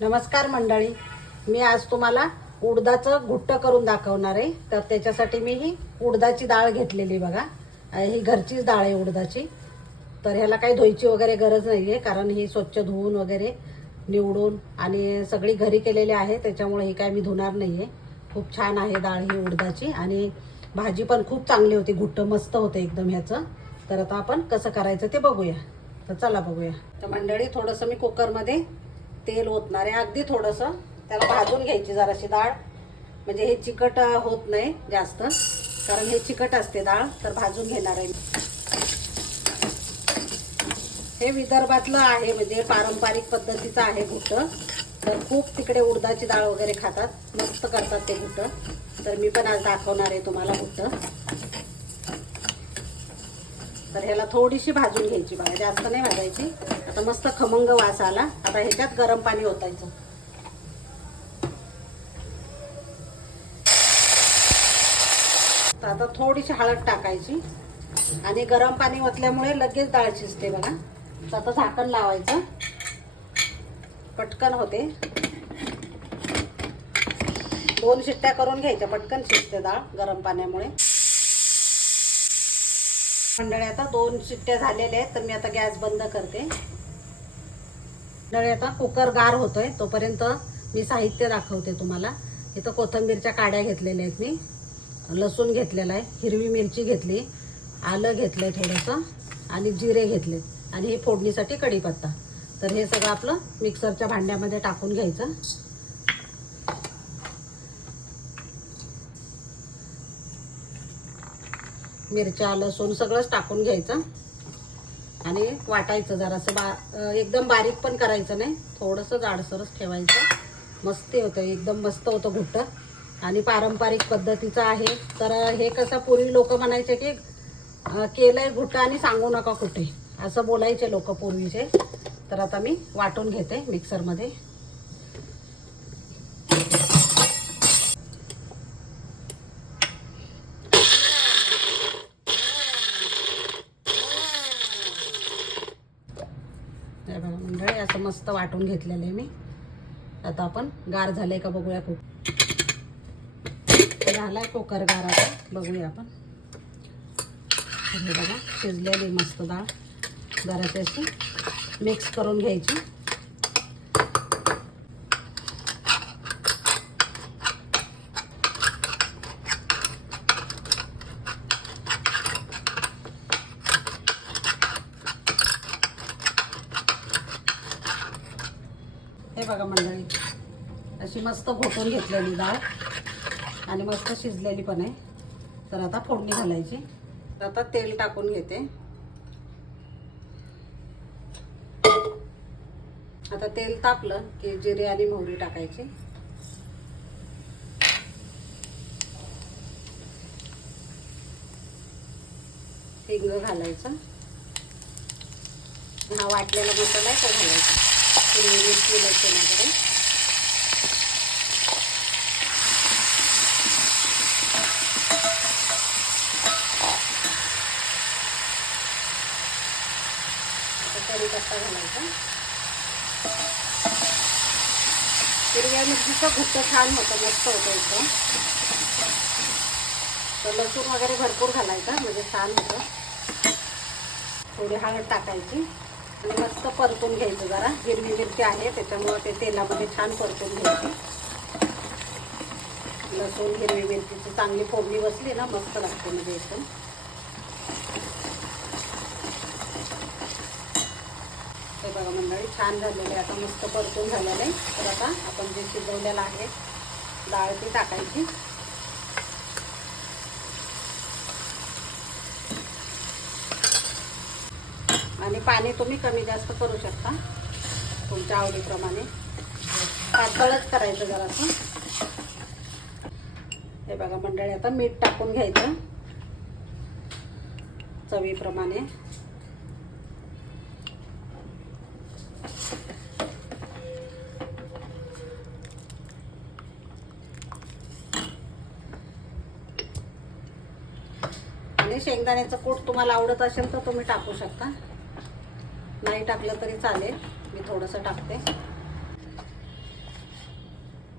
नमस्कार मंडळी. मी आज तुम्हाला उडदाचं घुट्ट करून दाखवणार आहे. तर त्याच्यासाठी मी ही उडदाची डाळ घेतलेली बघा. ही घरचीच डाळ आहे उडदाची. तर ह्याला काही धुयची वगैरे गरज नाही आहे कारण ही स्वच्छ धुवून वगैरे निवडून आणि सगळी घरी केलेली आहे त्याच्यामुळे ही काय मी धुणार नाही आहे खूप छान आहे डाळ ही उडदाची आणि भाजी पण खूप चांगली होती घुट्ट मस्त होते एकदम ह्याचं. तर आता आपण कसं करायचं ते बघूया. तर चला बघूया. तर मंडळी थोडंसं मी कुकरमध्ये तेल ओतणार आहे. अगदी थोडंसं. त्याला भाजून घ्यायची जराशी डाळ. म्हणजे हे चिकट होत नाही जास्त. कारण हे चिकट असते डाळ. तर भाजून घेणार आहे मी. हे विदर्भातलं आहे. म्हणजे पारंपरिक पद्धतीचं आहे घुट. तर खूप तिकडे उडदाची डाळ वगैरे खातात. मस्त करतात ते घुट. तर मी पण आज दाखवणार आहे तुम्हाला घुट. तर ह्याला थोडीशी भाजून घ्यायची बघा. जास्त नाही भाजायची. आता मस्त खमंग वास आला. आता ह्याच्यात गरम पाणी ओतायचं. तर आता थोडीशी हळद टाकायची. आणि गरम पाणी ओतल्यामुळे लगेच डाळ शिजते बघा. तर आता झाकण लावायचं. पटकन होते. दोन शिट्ट्या करून घ्यायच्या. पटकन शिजते डाळ गरम पाण्यामुळे. मंडळी आता दोन शिट्ट्या झालेल्या आहेत तर मी आता गॅस बंद करते. मंडळी आता कुकर गार होतोय तोपर्यंत मी साहित्य दाखवते तुम्हाला. इथं कोथिंबीरच्या काड्या घेतलेल्या आहेत मी. लसूण घेतलेला आहे हिरवी मिरची घेतली आलं घेतलंय थोडंसं आणि जिरे घेतले. आणि हे फोडणीसाठी कढीपत्ता. तर हे सगळं आपलं मिक्सरच्या भांड्यामध्ये टाकून घ्यायचं. मिरच्या लसूण सगळंच टाकून घ्यायचं. आणि वाटायचं जरासं बा एकदम बारीक पण करायचं नाही. थोडंसं जाडसरच ठेवायचं. मस्त होतं एकदम मस्त होतं घुट्ट. आणि पारंपरिक पद्धतीचं आहे. तर हे कसं पूर्वी लोक म्हणायचे की केलंय घुट्ट आणि सांगू नका कुठे. असं बोलायचे लोक पूर्वीचे. तर आता मी वाटून घेते मिक्सरमध्ये हे बघा मंडळी असं मस्त वाटून घेतलेलं आहे मी. आता आपण गार झालंय का बघूया खूप. आहे कुकर गार आता बघूया आपण. हे बघा शिजलेली मस्त डाळ जराशी अशी मिक्स करून घ्यायची. बघा मंडळी. अशी मस्त घोटून घेतलेली डाळ. आणि मस्त शिजलेली पण आहे. तर आता फोडणी घालायची. तर आता तेल टाकून घेते. आता तेल तापलं की जिरे आणि मोहरी टाकायची. हिंग घालायचं. हा वाटलेला मसाला आहे तो घालायचा. हिरवी मिरची लसूण वगैरे आता कढीपत्ता घालायचा हिरव्या मिरचीचं घुट्ट छान होतं मस्त होतं एकदम तर लसूण वगैरे भरपूर घालायचा म्हणजे छान होतं. थोडी हळद टाकायची. आणि मस्त परतून घ्यायचं जरा. हिरवी मिरची आहे त्याच्यामुळं ते तेलामध्ये छान परतून घ्यायची. लसूण हिरवी मिरचीची चांगली फोडणी बसली ना मस्त लागते म्हणजे एकदम. ते बघा मंडळी छान झालेले आता मस्त परतून झालेलं आहे तर आता आपण जे शिजवलेलं आहे डाळ ती टाकायची. आणि पाणी तुम्ही कमी जास्त करू शकता. तुमच्या आवडीप्रमाणे. पातळच करायचं जरासं. हे बघा मंडळी आता मीठ टाकून घ्यायचं. चवीप्रमाणे. आणि शेंगदाण्याचं कूट तुम्हाला आवडत असेल तर तुम्ही टाकू शकता. नाही टाकलं तरी चालेल. मी थोडंसं टाकते.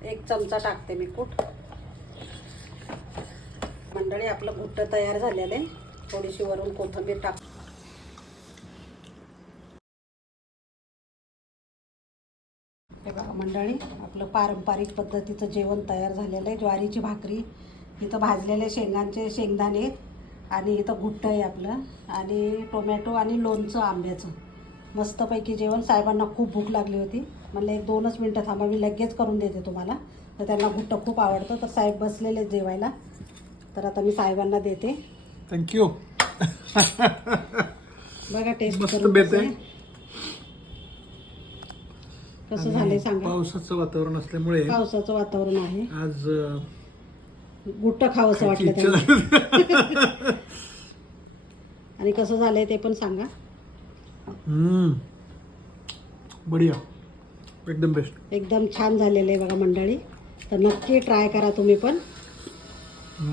एक चमचा टाकते मी कूट. मंडळी आपलं घुट्ट तयार झालेलं आहे. थोडीशी वरून कोथिंबीर टाक हे बघा मंडळी आपलं पारंपरिक पद्धतीचं जेवण तयार झालेलं आहे. ज्वारीची भाकरी इथं भाजलेले शेंगांचे शेंगदाणे आणि इथं घुट्ट आहे आपलं. आणि टोमॅटो आणि लोणचं आंब्याचं. मस्तपैकी जेवण. साहेबांना खूप भूक लागली होती. म्हणलं एक दोनच मिनटं थांबा मी लगेच करून देते तुम्हाला. तर त्यांना घुट्ट खूप आवडतं. तर साहेब बसलेले जेवायला. तर आता मी साहेबांना देते. थँक्यू बघा टेस्ट करून कसं झालंय सांगा. पावसाचं वातावरण असल्यामुळे पावसाचं वातावरण आहे. आज गुट्ट खावंसं वाटलं त्यांना. आणि कसं झालंय ते पण सांगा. बढिया. एकदम बेस्ट एकदम छान झालेलं आहे बघा मंडळी. तर नक्की ट्राय करा तुम्ही पण.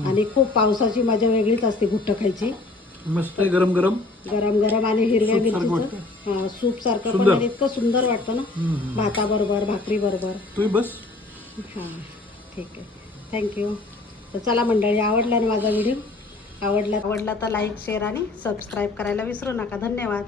आणि खूप पावसाची मजा वेगळीच असते घुट्ट खायची. मस्त आहे गरम गरम गरम गरम आणि हिरव्या मिरचीचं. हा सूप सारखं पण. आणि इतकं सुंदर वाटतं ना. भाताबरोबर भाकरी बरोबर. तू बस. हां ठीक आहे. थँक्यू तर चला मंडळी आवडला ना माझा व्हिडिओ आवडला आवडला तर लाईक शेअर आणि सबस्क्राईब करायला विसरू नका. धन्यवाद.